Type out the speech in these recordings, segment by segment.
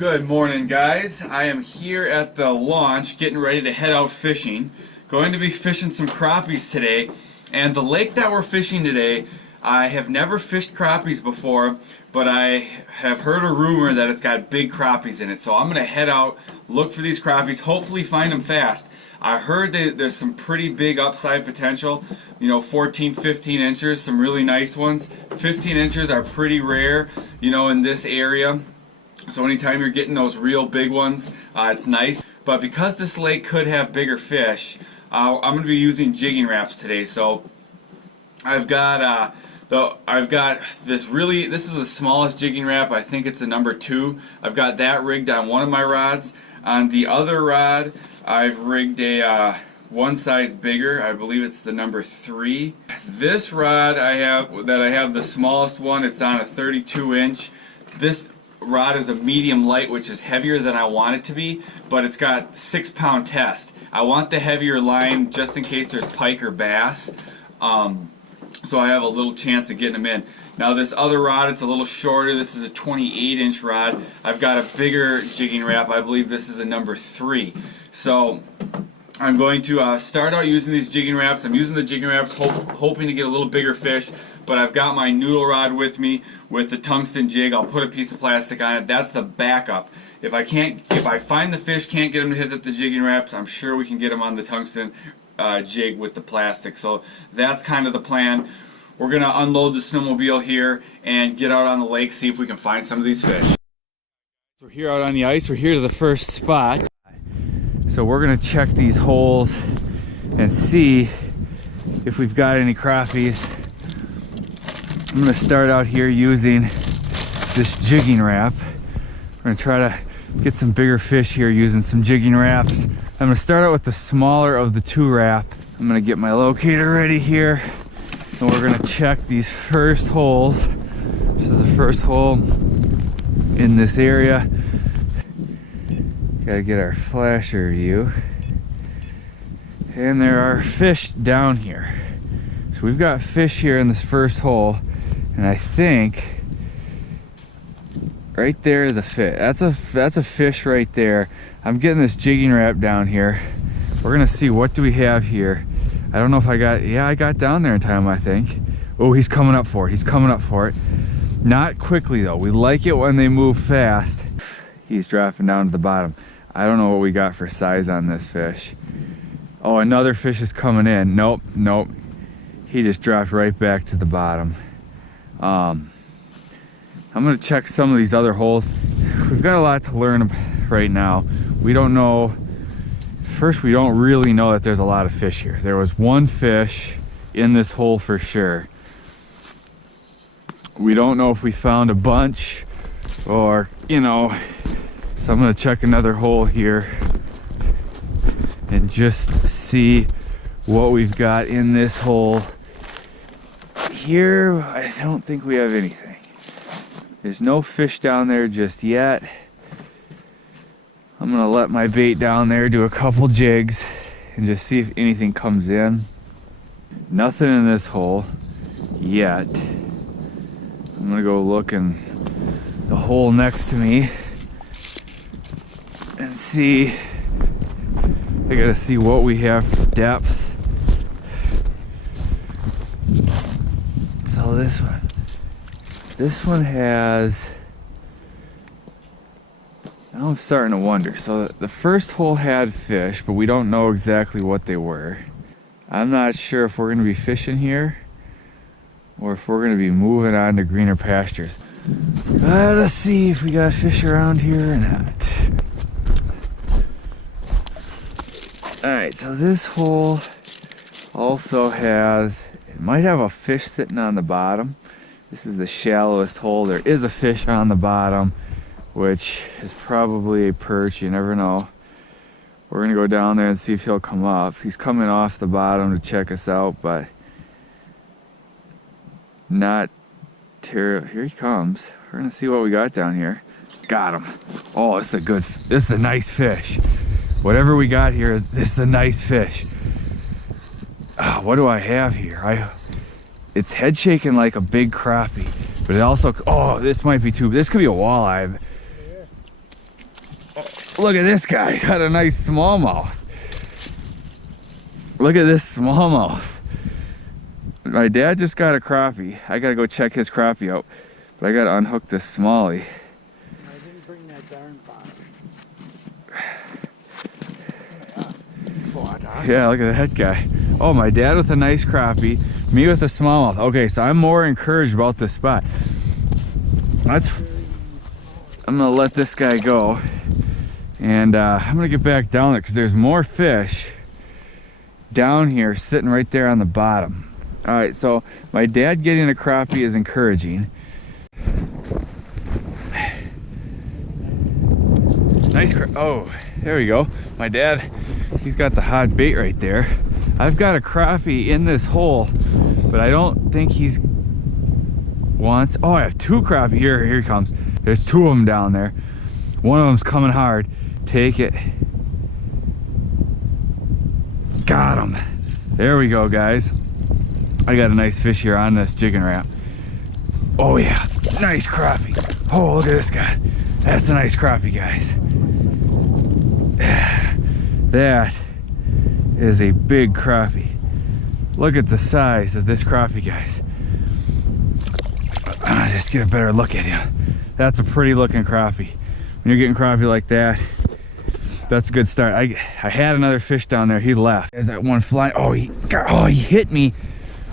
Good morning, guys. I am here at the launch getting ready to head out fishing. Going to be fishing some crappies today. And the lake that we're fishing today, I have never fished crappies before, but I have heard a rumor that it's got big crappies in it. So I'm going to head out, look for these crappies, hopefully find them fast. I heard that there's some pretty big upside potential, 14, 15 inches, some really nice ones. 15 inches are pretty rare, in this area. So anytime you're getting those real big ones, it's nice. But because this lake could have bigger fish, I'm going to be using jigging wraps today. So I've got this is the smallest jigging wrap. I think it's a number 2. I've got that rigged on one of my rods. On the other rod, I've rigged a one size bigger. I believe it's the number 3. This rod I have the smallest one. It's on a 32 inch. This rod is a medium light, which is heavier than I want it to be, but it's got 6-pound test. I want the heavier line just in case there's pike or bass, so I have a little chance of getting them in. Now this other rod, it's a little shorter. This is a 28-inch rod. I've got a bigger jigging wrap. I believe this is a number 3. So I'm going to start out using these jigging wraps. I'm using the jigging wraps hoping to get a little bigger fish, but I've got my noodle rod with me with the tungsten jig. I'll put a piece of plastic on it. That's the backup. If I find the fish, can't get them to hit at the jigging wraps, I'm sure we can get them on the tungsten jig with the plastic. So that's kind of the plan. We're going to unload the snowmobile here and get out on the lake, see if we can find some of these fish. We're here out on the ice. We're here to the first spot. So we're going to check these holes and see if we've got any crappies. I'm going to start out here using this jigging wrap. We're going to try to get some bigger fish here using some jigging wraps. I'm going to start out with the smaller of the 2 wrap. I'm going to get my locator ready here, and we're going to check these first holes. This is the first hole in this area. Gotta get our flasher view. And there are fish down here. So we've got fish here in this first hole, and I think right there is a fish. That's a fish right there. I'm getting this jigging wrap down here. We're gonna see what do we have here. I don't know if I got down there in time, I think. Oh, he's coming up for it. He's coming up for it. Not quickly though. We like it when they move fast. He's dropping down to the bottom. I don't know what we got for size on this fish. Oh, another fish is coming in. Nope. He just dropped right back to the bottom. I'm gonna check some of these other holes. We've got a lot to learn right now. We don't know. First, we don't really know that there's a lot of fish here. There was one fish in this hole for sure. We don't know if we found a bunch or, so I'm gonna check another hole here and just see what we've got in this hole. Here, I don't think we have anything. There's no fish down there just yet. I'm gonna let my bait down there, do a couple jigs, and just see if anything comes in. Nothing in this hole yet. I'm gonna go look in the hole next to me and see. I gotta see what we have for depth. So this one has, now I'm starting to wonder. So the first hole had fish, but we don't know exactly what they were. I'm not sure if we're gonna be fishing here or if we're gonna be moving on to greener pastures. Gotta see if we got fish around here or not. Alright, so this hole also has, it might have a fish sitting on the bottom. This is the shallowest hole. There is a fish on the bottom, which is probably a perch. You never know. We're gonna go down there and see if he'll come up. He's coming off the bottom to check us out, but not terrible. Here he comes. We're gonna see what we got down here. Got him. Oh, this is a nice fish. Whatever we got here, this is a nice fish. What do I have here? It's head shaking like a big crappie, but it also, oh, this might be too, this could be a walleye. Look at this guy, got a nice smallmouth. Look at this smallmouth. My dad just got a crappie. I gotta go check his crappie out. But I gotta unhook this smallie. I didn't bring that darn pot. Yeah, look at that guy. Oh, my dad with a nice crappie, me with a smallmouth. Okay, so I'm more encouraged about this spot. I'm gonna let this guy go. And I'm gonna get back down there because there's more fish down here sitting right there on the bottom. All right, so my dad getting a crappie is encouraging. Nice oh, there we go. My dad, he's got the hot bait right there. I've got a crappie in this hole, but I don't think he's wants. Oh, I have two crappie. Here he comes. There's two of them down there. One of them's coming hard. Take it. Got him. There we go, guys. I got a nice fish here on this jigging wrap. Oh yeah, nice crappie. Oh, look at this guy. That's a nice crappie, guys. That is a big crappie. Look at the size of this crappie, guys. Just get a better look at him. That's a pretty looking crappie. When you're getting crappie like that, that's a good start. I had another fish down there. He left. There's that one flying. Oh, he hit me.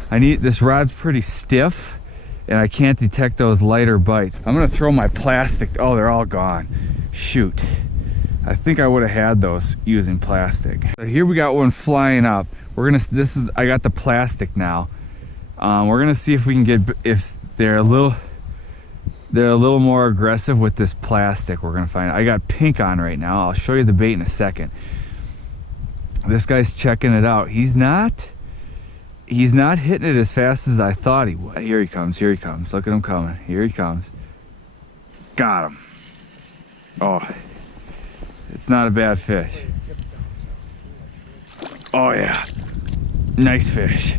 This rod's pretty stiff, and I can't detect those lighter bites. I'm gonna throw my plastic. Oh, they're all gone. Shoot. I think I would have had those using plastic. So here we got one flying up. I got the plastic now. We're gonna see if we can get, if they're a little more aggressive with this plastic. We're gonna find. I got pink on right now. I'll show you the bait in a second. This guy's checking it out. He's not hitting it as fast as I thought he would. Here he comes. Here he comes. Look at him coming. Here he comes. Got him. Oh, it's not a bad fish. Oh yeah, nice fish.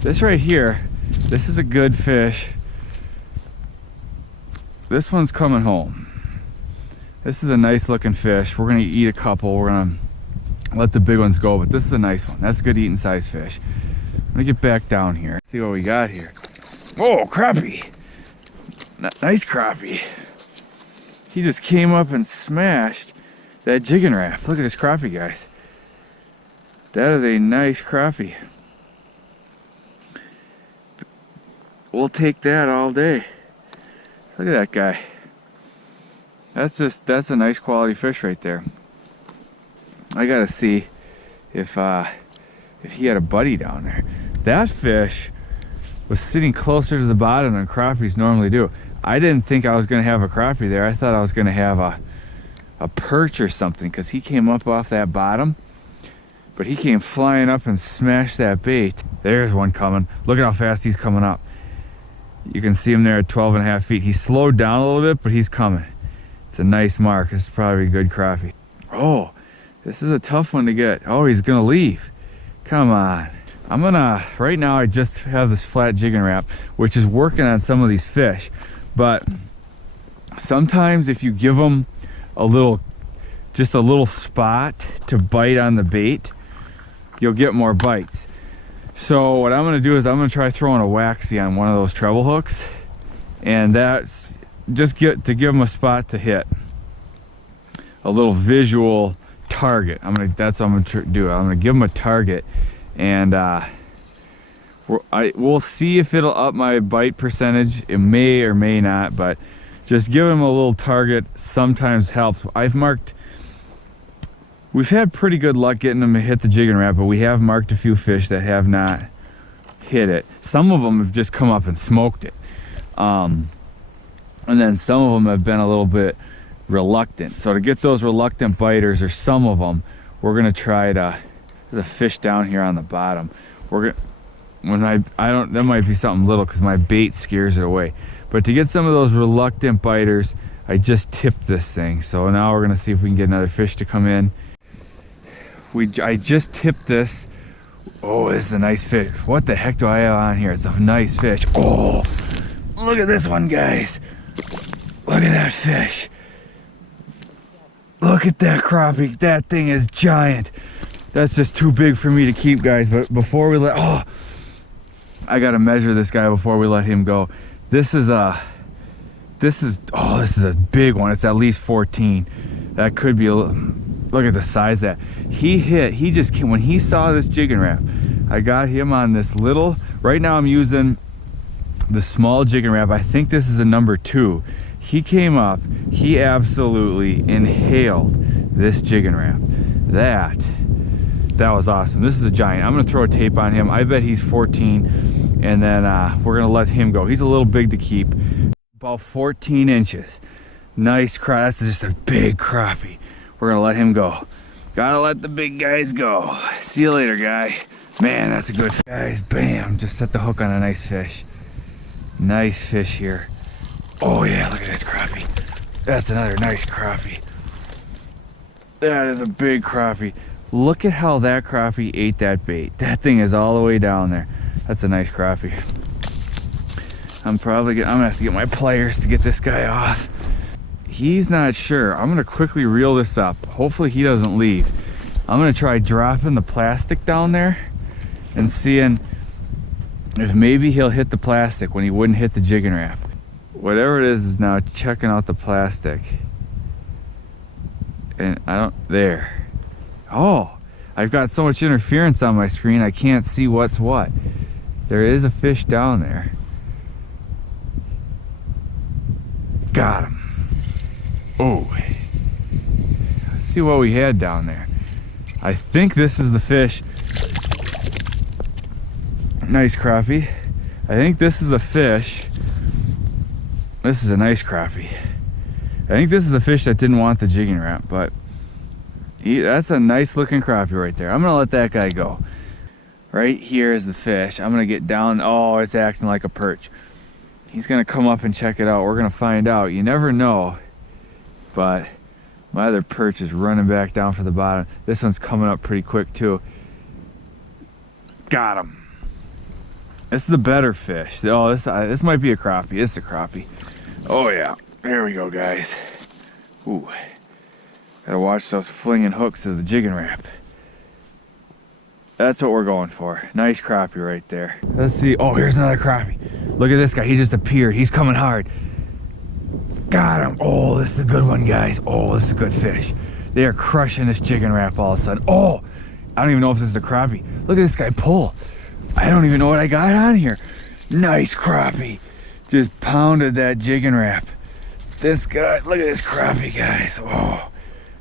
This right here, this is a good fish. This one's coming home. This is a nice looking fish. We're gonna eat a couple. We're gonna let the big ones go, but this is a nice one. That's a good eating size fish. Let me get back down here. See what we got here. Oh, crappie. Nice crappie. He just came up and smashed that jigging wrap. Look at this crappie, guys. That is a nice crappie. We'll take that all day. Look at that guy. That's a nice quality fish right there. I gotta see if he had a buddy down there. That fish was sitting closer to the bottom than crappies normally do. I didn't think I was gonna have a crappie there. I thought I was gonna have a perch or something, because he came up off that bottom, but he came flying up and smashed that bait. There's one coming. Look at how fast he's coming up. You can see him there at 12.5 feet. He slowed down a little bit, but he's coming. It's a nice mark. This is probably a good crappie. Oh, this is a tough one to get. Oh, he's gonna leave. Come on. Right now I just have this flat jigging wrap, which is working on some of these fish. But sometimes if you give them just a little spot to bite on the bait, you'll get more bites. So what I'm gonna do is I'm gonna try throwing a waxy on one of those treble hooks, and that's just to give them a spot to hit, a little visual target. That's what I'm gonna do. I'm gonna give them a target, and we'll see if it'll up my bite percentage. It may or may not, but just giving them a little target sometimes helps. We've had pretty good luck getting them to hit the jigging wrap, but we have marked a few fish that have not hit it. Some of them have just come up and smoked it. And then some of them have been a little bit reluctant. So to get those reluctant biters, or some of them, we're gonna try to, there's a fish down here on the bottom. That might be something little because my bait scares it away. But to get some of those reluctant biters, I just tipped this thing. So now we're gonna see if we can get another fish to come in. I just tipped this. Oh, this is a nice fish. What the heck do I have on here? It's a nice fish. Oh, look at this one, guys. Look at that fish. Look at that crappie. That thing is giant. That's just too big for me to keep, guys. But before we let, oh, I gotta measure this guy before we let him go. This is a big one. It's at least 14. That could be a little, look at the size of that. He just came, when he saw this jigging wrap, I got him on this little, right now I'm using the small jigging wrap. I think this is a number 2. He came up, he absolutely inhaled this jigging wrap. That was awesome. This is a giant. I'm gonna throw a tape on him. I bet he's 14, and then we're gonna let him go. He's a little big to keep, about 14 inches. Nice crappie. That's just a big crappie. We're gonna let him go. Gotta let the big guys go. See you later, guy. Man, that's a good fish. Guys, bam, just set the hook on a nice fish. Nice fish here. Oh yeah, look at this crappie. That's another nice crappie. That is a big crappie. Look at how that crappie ate that bait. That thing is all the way down there. That's a nice crappie. I'm gonna have to get my pliers to get this guy off. He's not sure. I'm gonna quickly reel this up. Hopefully he doesn't leave. I'm gonna try dropping the plastic down there and seeing if maybe he'll hit the plastic when he wouldn't hit the jigging wrap. Whatever it is now checking out the plastic. And there. Oh, I've got so much interference on my screen I can't see what's what. There is a fish down there. Got him. Oh, let's see what we had down there. I think this is the fish. Nice crappie. I think this is the fish. This is a nice crappie. I think this is the fish that didn't want the jigging wrap, but that's a nice looking crappie right there. I'm gonna let that guy go. Right here is the fish. I'm gonna get down. Oh, it's acting like a perch. He's gonna come up and check it out. We're gonna find out. You never know. But my other perch is running back down for the bottom. This one's coming up pretty quick too. Got him. This is a better fish. Oh, this might be a crappie. It's a crappie. Oh yeah. There we go, guys. Ooh. Gotta watch those flinging hooks of the jigging wrap. That's what we're going for. Nice crappie right there. Let's see. Oh, here's another crappie. Look at this guy. He just appeared. He's coming hard. Got him. Oh, this is a good one, guys. Oh, this is a good fish. They are crushing this jigging wrap all of a sudden. Oh, I don't even know if this is a crappie. Look at this guy pull. I don't even know what I got on here. Nice crappie. Just pounded that jigging wrap. This guy, look at this crappie, guys. Oh,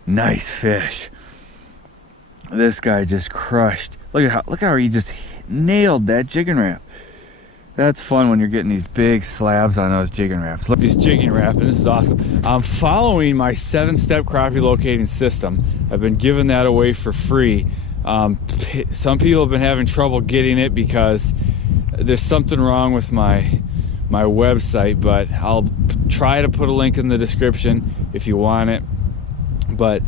nice fish. This guy just crushed. Look how he just nailed that jigging wrap. That's fun when you're getting these big slabs on those jigging wraps. Look, this jigging wrap, and this is awesome. I'm following my 7-step crappie locating system. I've been giving that away for free. Some people have been having trouble getting it because there's something wrong with my website, but I'll try to put a link in the description if you want it. But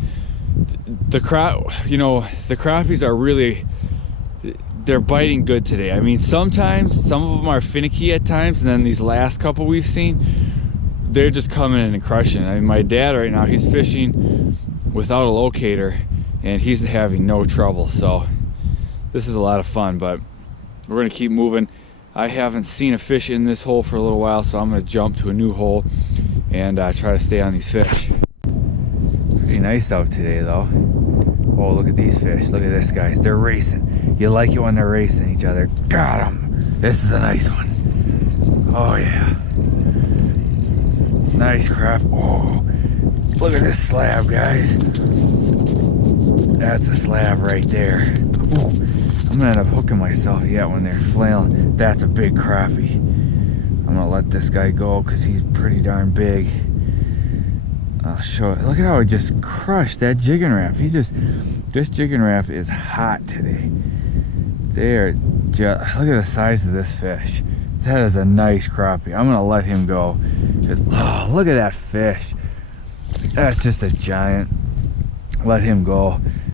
the crappies are really, they're biting good today. I mean, sometimes some of them are finicky at times, and then these last couple we've seen, they're just coming in and crushing. I mean, my dad right now, he's fishing without a locator and he's having no trouble. So this is a lot of fun, but we're gonna keep moving. I haven't seen a fish in this hole for a little while, so I'm gonna jump to a new hole and try to stay on these fish. Pretty nice out today though. Oh, look at these fish. Look at this, guys. They're racing. You like it when they're racing each other. Got them. This is a nice one. Oh yeah. Nice crap. Oh, look at this slab, guys. That's a slab right there. Ooh, I'm gonna end up hooking myself yet when they're flailing. That's a big crappie. I'm gonna let this guy go because he's pretty darn big. I'll show it. Look at how it just crushed that jigging wrap. This jigging wrap is hot today. Look at the size of this fish. That is a nice crappie. I'm gonna let him go. Oh, look at that fish. That's just a giant. Let him go.